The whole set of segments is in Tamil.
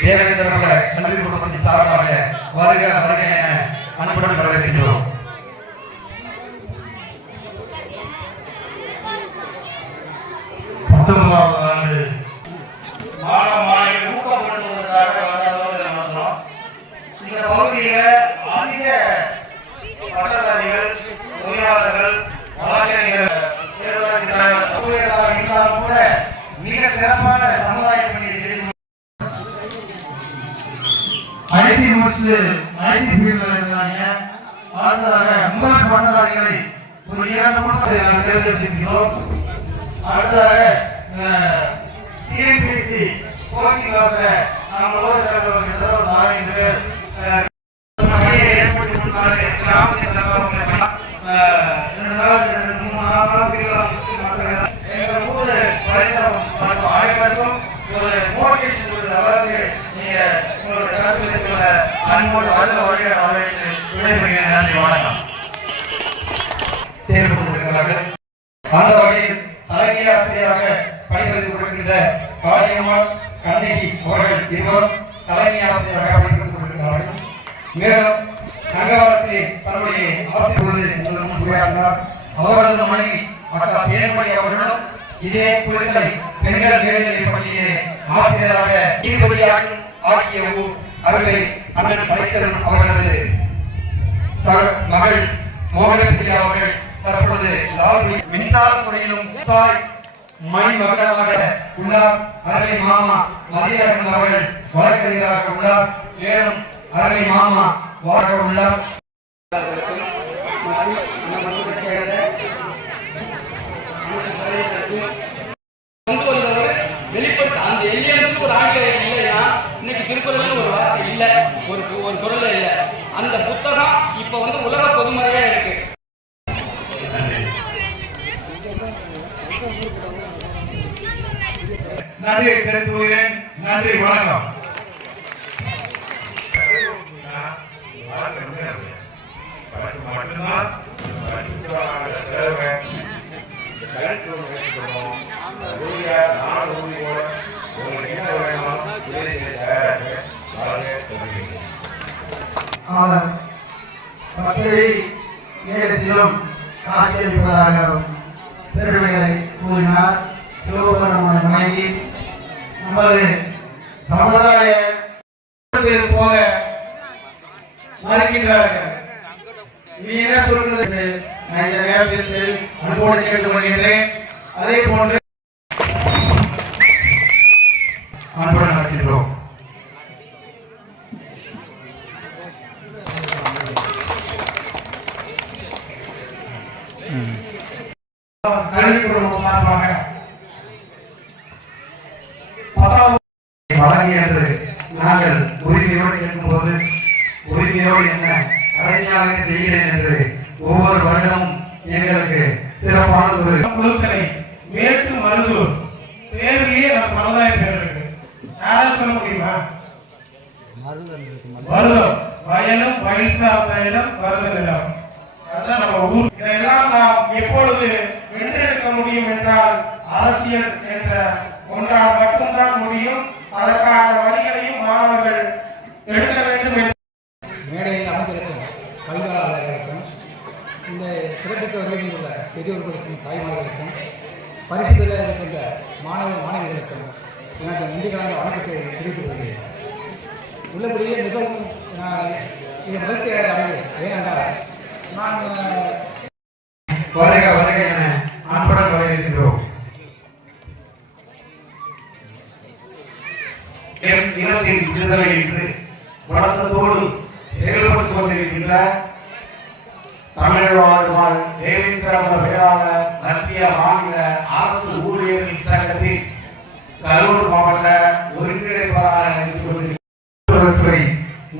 தேவேந்திர கல்வி குடும்பத்தின் சார்பாக வருக வருக என அன்புடன் வரவேற்கின்றோம். பத்தொன்பதாவது ஆண்டு. மாணவ ஊக்கப்படுத்துவதற்காக வந்தாலும் இந்த பகுதியில அதிக பட்டதாரிகள் பொறியாளர்கள் வழக்கறிஞர்கள் இருந்தாலும் கூட மிக சிறப்பான ஐடி ஐடி ஃபீல்ட்ல இருந்தாங்க அடுத்ததாக முதல் பட்டதாரிகளை ஒரு இரண்டு மூணு தேர்ந்தெடுத்திருக்கிறோம். அடுத்ததாக டிஎன்பிசி கோச்சிங் கிளாஸ்ல நம்மளோட தலைவர்கள் கிராமத்தின் அன்போடு அடுத்த வழியை வரவேற்று விடைபெறுகிறேன் நன்றி வணக்கம் சேர்ந்து கொண்டிருக்கிறார்கள் அந்த வகையில் தலைமை ஆசிரியராக பணிபுரிந்து கொண்டிருக்கின்ற காளியம்மாள் கண்ணகி அவர்கள் இருவரும் தலைமை ஆசிரியராக பணிபுரிந்து கொண்டிருக்கிறார்கள். மேலும் நகரத்திலே தன்னுடைய ஆசிரியர் உங்கள் முன் அவரது மனைவி அக்கா அவர்களும் இதே குழந்தை பெண்கள் மேல்நிலை பள்ளியிலே ஆசிரியராக நீதிபதியாக அருமை அண்ணன் பரிசரன் அவர்களது சக- மகள் மோகனப்பிரியா அவர்கள் தற்பொழுது மின்சார துறையிலும் தாய் மணி மகனாக உள்ளார். அருமை மாமா மதியரகன் அவர்கள் வழக்கறிஞராக உள்ளார். மேலும் அருமை மாமா வாழ உள்ளார். ஒரு ஒரு குரல் இல்லை. அந்த புத்தகம் இப்போ வந்து உலக பொதுமறையா இருக்கு. நன்றி தெரிவித்துக் கொள்கிறேன் நன்றி வணக்கம். மாதம் பத்திரை நேரத்திலும் ஆசிரியப்பதாக பெருமைகளை கூறினார். சிவபெருமான மனைவி நமது சமுதாய போக மறுக்கின்றார்கள் நீ என்ன சொல்றது நான் இந்த நேரத்தில் அன்போடு கேட்டுக்கொள்கிறேன். அதே போன்று அன்புடன் நடக்கின்றோம் கல்வி குடும்பம் சார்பாக பத்தாம் வழங்கி என்று நாங்கள் உரிமையோடு கேட்கும்போது உரிமையோடு என்ன? கலைஞாக செய்கிறேன் என்று ஒவ்வொரு வருடமும் எங்களுக்கு சிறப்பான ஒரு குழுக்களை மேற்கு மருதூர் பேர்லயே நம்ம சமுதாய பேர் இருக்கு யாராவது சொல்ல முடியுமா? மருதம். வயலும் வயல் சார்ந்த இடம் நிலம். அதுதான் நம்ம ஊர். இதெல்லாம் நாம் எப்பொழுது வென்றெடுக்க முடியும் என்றால் அரசியல் என்ற ஒன்றால் மட்டும்தான் முடியும். அதற்கான வழிகளையும் மாணவர்கள் எடுக்க வேண்டும் என்று மேடையில் அமைந்திருக்கும் கல்வியாளர்களுக்கும் இந்த சிறப்பிக்க வருகின்ற பெரியோர்களுக்கும் தாய்மார்களுக்கும் பரிசு பெற இருக்கின்ற மாணவ மாணவிகளுக்கும் எனக்கு நன்றி கலந்த வணக்கத்தை தெரிவித்துக் கொள்கிறேன் உள்ளபடியே மிகவும் நான் இது மகிழ்ச்சியாக அமைகிறது ஏனென்றால் நான் வருக வருக என அன்புடன் வரவேற்கின்றோம் என் இனத்தின் விடுதலை என்று வழக்கத்தோடு செயல்பட்டுக் கொண்டிருக்கின்ற தமிழ் வாழ்வாழ் தேவேந்திர பேராளர் மத்திய மாநில அரசு ஊழியர்கள் சங்கத்தின் கரூர் மாவட்ட ஒருங்கிணைப்பாளராக இருந்து கொண்டிருக்கிறார்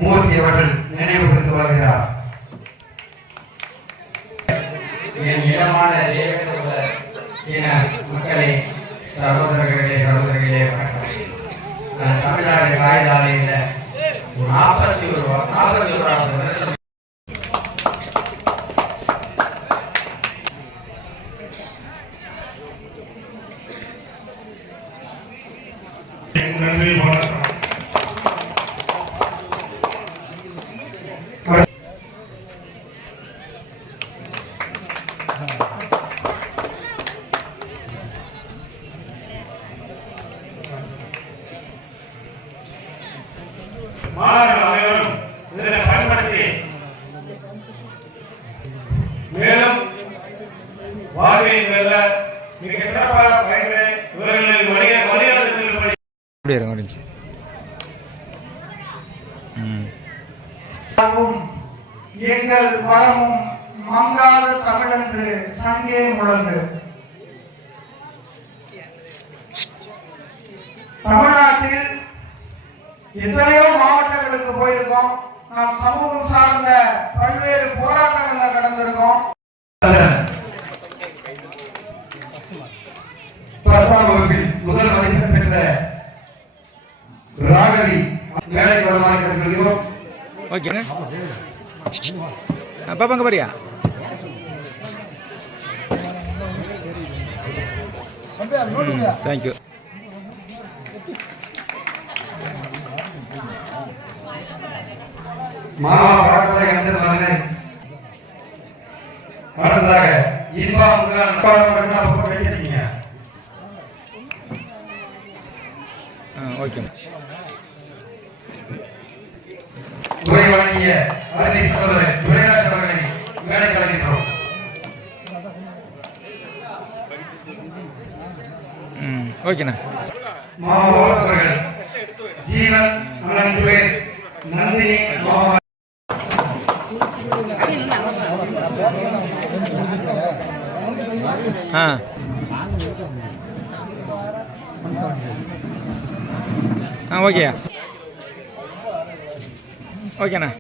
மூர்த்தி அவர்கள் நினைவுபடுத்தி வருகிறார். என் இடமான தேவேந்திர இன மக்களே சகோதரர்களே சகோதரிகளே வணக்கம். தமிழ்நாடு காய்தாலையில் நாற்பத்தி ஒரு நாற்பத்தி ஒரு வருஷம் நன்றி வணக்கம் மாணவர்கள் அனைவரும் இதனை பயன்படுத்தி மேலும் வாழ்வை வெல்ல மிக சிறப்பாக பயின்று இவர்களின் வழிய வழியாளர்கள். எங்கள் வரமும் மங்காத தமிழன்று சங்கே முழங்கு தமிழ்நாட்டில் எத்தனையோ மாவட்டங்களுக்கு போயிருக்கோம். நாம் சமூகம் சார்ந்த பல்வேறு போராட்டங்களை கடந்திருக்கோம் பத்தாம் வகுப்பில் முதல் மதிப்பெண் பெற்ற ராகவி கேட்டுக்கொள்கிறோம் ஓகேங்க ஆ பாப்பாங்க பாரியா? தேங்க்யூ மாமா பாடத்தை கண்டு மகனே அடுத்ததாக இன்பா ஓகே. உரை வழங்கிய அருமை சகோதரர் துரைராஜ் அவர்களை மேடைக்கு அழைக்கின்றோம். ம் ஓகேண்ணா. மாமா அவர்கள் ஜீவன் அண்ணன் துரை நந்தினி மாமா ஆ. ஆ ஓகேயா? ஓகேண்ணா.